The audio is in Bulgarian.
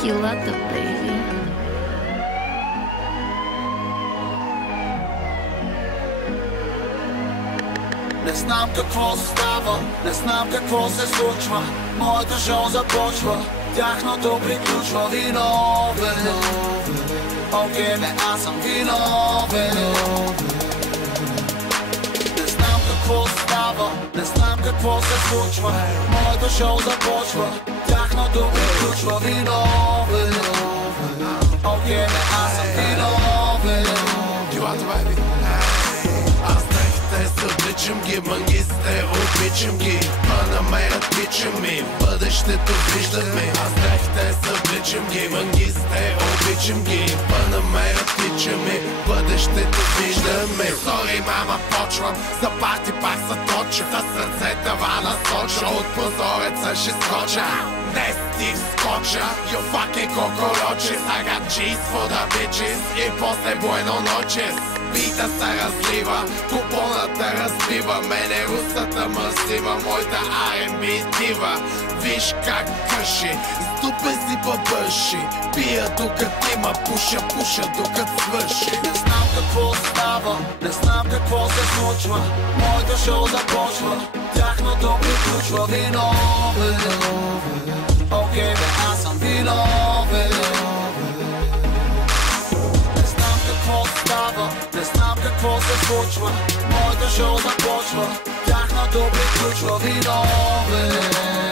Текилата, бейби. Не знам какво става, не знам какво се случва. Моето шоу започва, тяхното приключва. Виновен, окей, бе, аз съм виновен. Не знам какво става, не знам какво се случва. Моето шоу започва, тяхното приключва. Виновен, окей, бе, аз съм виновен. Обичам ги, мангистите, обичам ги. Панамерът тичам ми, бъдещето виждат ми. Аз дрехте събличам ги, мангистите, обичам ги. Панамерът тичам ми, бъдещето виждат ми. Сори, мама, почвам, за парти пак се точа. С ръце тавана соча, от позореца ще скоча. Не стих скоча, you fucking cockroaches. I got cheese for the bitches и после bueno noches. Бита се разлива, купоната разбива. Мене устата мърсива, моята R&B дива. Виж как къши, с дупе си бъбърши. Пия докато има, пуша докато свърши. Не знам какво става, не знам какво се случва. Моето шоу започва, тяхното приключва. Виновен, окей, бе, аз съм виновен. Не знам какво става, не знам какво се случва. Моето шоу започва, тяхното приключва. Виновен.